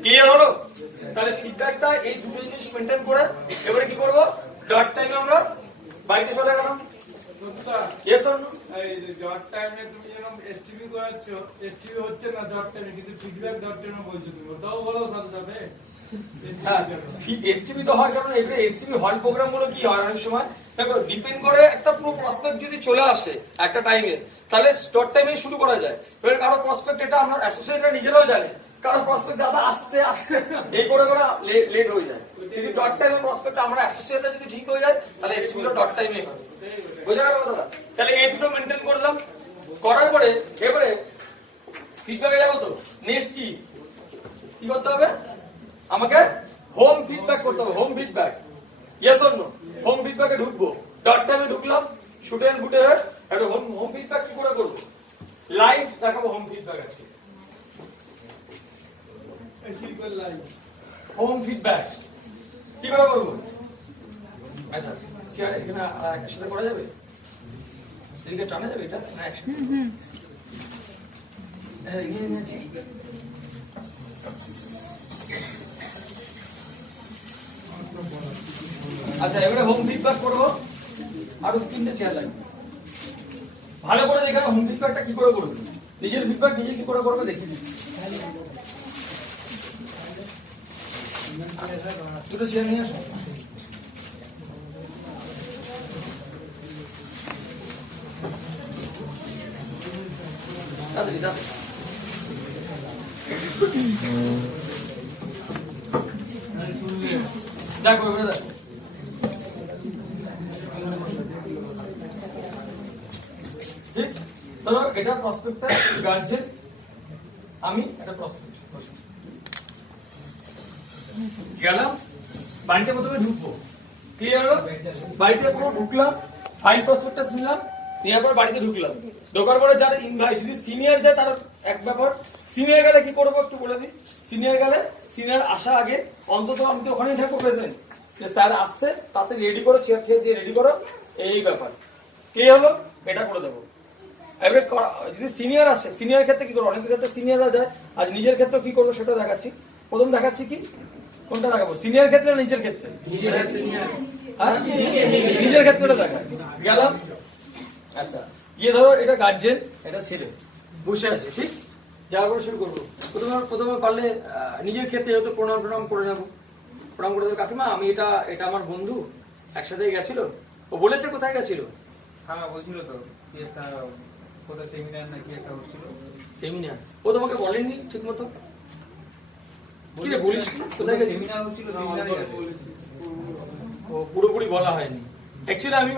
ক্লিয়ার হলো? তাহলে ফিডব্যাকটা এই দুটো জিনিস মেনটেন করে এবারে কি করবো, ডট টাইমে আমরা বাড়িতে চলে গেলাম। Yes or no? এসটিভি তো হয়, কারণ এবারে এসটিভি হল প্রোগ্রাম গুলো কি হয় অনেক সময় দেখো ডিপেন্ড করে একটা পুরো প্রসপেক্ট যদি চলে আসে একটা টাইমে, তাহলে ডট টাইমে শুরু করা যায়। এবার কারো প্রসপেক্ট, এটা আমরা অ্যাসোসিয়েটরা নিজেরাও জানে, কারো প্রসপেক্ট দাদা আসছে আসছে এই করে করে লেট হয়ে যায়। যদি ডট টাইমে প্রসপেক্ট আমরা অ্যাসোসিয়েটরা যদি ঠিক হয়ে যায়, তাহলে এসটিভি ডট টাইমে হবে। বোঝা গেল কথাটা? তাহলে এই দুটো মেনটেন করলাম, করার পরে এবারে ফিডব্যাকে যাবো। তো নেক্সট কি করতে হবে, আমাকে হোম ফিডব্যাক করতে হবে। Home feedback, yes or no? Home ফিডব্যাকে ঢুকবো, ডট টাইমে ঢুকলাম, শুটে এন্ড গুটে একটা হোম ফিডব্যাক কি করে করবো, লাইভ দেখাবো হোম ফিডব্যাক আজকে। হোম ফিডব্যাক কি করে করবো? আচ্ছা চেয়ার এখানে একসাথে করা যাবে, এদিকে টানা যাবে এটা না একসাথে? আচ্ছা এবারে হোম ফিডব্যাক করবো, আরো 3টে চেয়ার লাগবে। ভালো করে দেখে হোম ফিডব্যাকটা কি করে করবে, নিজের ফিডব্যাক নিজে কি করে করবে দেখিয়ে দিচ্ছি। দুটো চেয়ার নিয়ে আসো। দেখো এবারে দেখো, ঠিক ধরো এটা প্রসপেক্টটা গার্জেন, আমি এটা প্রসপেক্ট গেলাম, বাড়িতে প্রথমে ঢুকবো। ক্লিয়ার হলো? বাড়িতে পুরো ঢুকলাম, ফাইল প্রসপেক্টাস নিলাম, নেওয়ার পর বাড়িতে ঢুকলাম। ঢোকার পরে যারা ইনভাইট, যদি সিনিয়র যায় তার এক ব্যাপার, সিনিয়র গেলে কি করবো একটু বলে দিই। সিনিয়র গেলে, সিনিয়র আসার আগে অন্তত আমি তো ওখানেই থাকবো প্রেজেন্ট, স্যার আসছে তাতে রেডি করো, চেয়ার চেয়ার দিয়ে রেডি করো, এই ব্যাপার। ক্লিয়ার হলো? এটা করে দেবো। এবারে যদি সিনিয়র আসে, সিনিয়র ক্ষেত্রে কি করবো, অনেকের ক্ষেত্রে সিনিয়ররা যায়, আজ নিজের ক্ষেত্রে কি করবো সেটা দেখাচ্ছি। প্রথম দেখাচ্ছি কি, কোনটা দেখাবো, সিনিয়র ক্ষেত্রে না নিজের ক্ষেত্রে? নিজের ক্ষেত্রে দেখায়। গেলাম, আচ্ছা গিয়ে ধরো এটা গার্জেন, এটা ছেলে বসে আছে, ঠিক? যাওয়ার পরে শুরু করবো। প্রথমে পারলে নিজের ক্ষেত্রে হয়তো প্রণাম করে নেবো। প্রণাম করে দেবো, কাকিমা আমি এটা আমার বন্ধু, একসাথে গেছিল, ও বলেছে কোথায় গেছিল? হ্যাঁ বলছিল তো কি একটা কোথায় সেমিনার নাকি একটা হচ্ছিল। সেমিনার? ও তোমাকে বলেননি ঠিক মতো? কি রে বলিস কোথায় গেছে? সেমিনার হচ্ছিল, সেমিনারে ও পুরোপুরি বলা হয়নি। অ্যাকচুয়ালি আমি